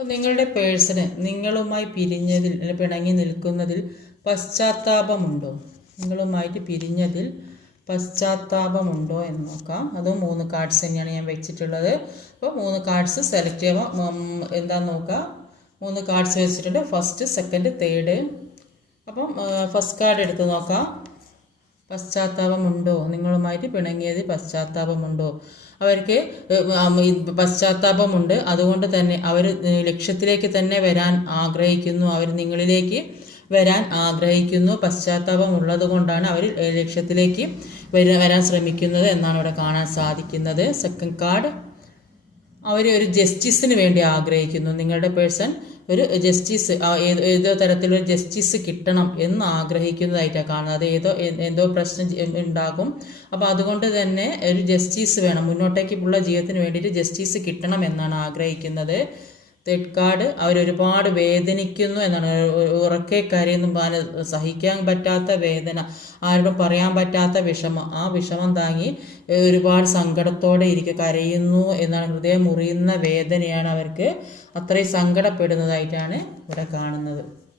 അപ്പോൾ നിങ്ങളുടെ പേഴ്സണ് നിങ്ങളുമായി പിരിഞ്ഞതിൽ പിണങ്ങി നിൽക്കുന്നതിൽ പശ്ചാത്താപമുണ്ടോ? നിങ്ങളുമായിട്ട് പിരിഞ്ഞതിൽ പശ്ചാത്താപമുണ്ടോ എന്ന് നോക്കാം. അതും മൂന്ന് കാർഡ്സ് തന്നെയാണ് ഞാൻ വെച്ചിട്ടുള്ളത്. അപ്പോൾ മൂന്ന് കാർഡ്സ് സെലക്ട് ചെയ്യുമ്പോൾ എന്താന്ന് നോക്കാം? മൂന്ന് കാർഡ്സ് വെച്ചിട്ടുണ്ട്. ഫസ്റ്റ് സെക്കൻഡ് തേർഡ് അപ്പം ഫസ്റ്റ് കാർഡ് എടുത്ത് നോക്കാം. പശ്ചാത്താപമുണ്ടോ? നിങ്ങളുമായിട്ട് പിണങ്ങിയത് പശ്ചാത്താപമുണ്ടോ? അവർക്ക് പശ്ചാത്താപമുണ്ട്. അതുകൊണ്ട് തന്നെ അവർ ലക്ഷ്യത്തിലേക്ക് തന്നെ വരാൻ ആഗ്രഹിക്കുന്നു. അവർ നിങ്ങളിലേക്ക് വരാൻ ആഗ്രഹിക്കുന്നു. പശ്ചാത്താപം ഉള്ളത് കൊണ്ടാണ് അവർ ലക്ഷ്യത്തിലേക്ക് വരാൻ ശ്രമിക്കുന്നത് എന്നാണ് ഇവിടെ കാണാൻ സാധിക്കുന്നത്. സെക്കൻഡ് കാർഡ് അവർ ഒരു ജസ്റ്റിസിന് വേണ്ടി ആഗ്രഹിക്കുന്നു. നിങ്ങളുടെ പേഴ്സൺ ഒരു ജസ്റ്റിസ് ഏതോ തരത്തിലൊരു ജസ്റ്റിസ് കിട്ടണം എന്ന് ആഗ്രഹിക്കുന്നതായിട്ടാണ് കാണുന്നത്. അത് ഏതോ എന്തോ പ്രശ്നം ഉണ്ടാകും. അപ്പോൾ അതുകൊണ്ട് തന്നെ ഒരു ജസ്റ്റിസ് വേണം. മുന്നോട്ടേക്കുള്ള ജീവിതത്തിന് വേണ്ടിയിട്ട് ജസ്റ്റിസ് കിട്ടണം എന്നാണ് ആഗ്രഹിക്കുന്നത്. കാർഡ് അവരൊരുപാട് വേദനിക്കുന്നു എന്നാണ്. ഉറക്കെ കരയുന്നു. സഹിക്കാൻ പറ്റാത്ത വേദന ആരോടും പറയാൻ പറ്റാത്ത വിഷമം. ആ വിഷമം താങ്ങി ഒരുപാട് സങ്കടത്തോടെ ഇരിക്കുക കരയുന്നു എന്നാണ്. ഹൃദയം മുറിയുന്ന വേദനയാണ് അവർക്ക് അത്രയും സങ്കടപ്പെടുന്നതായിട്ടാണ് ഇവിടെ കാണുന്നത്.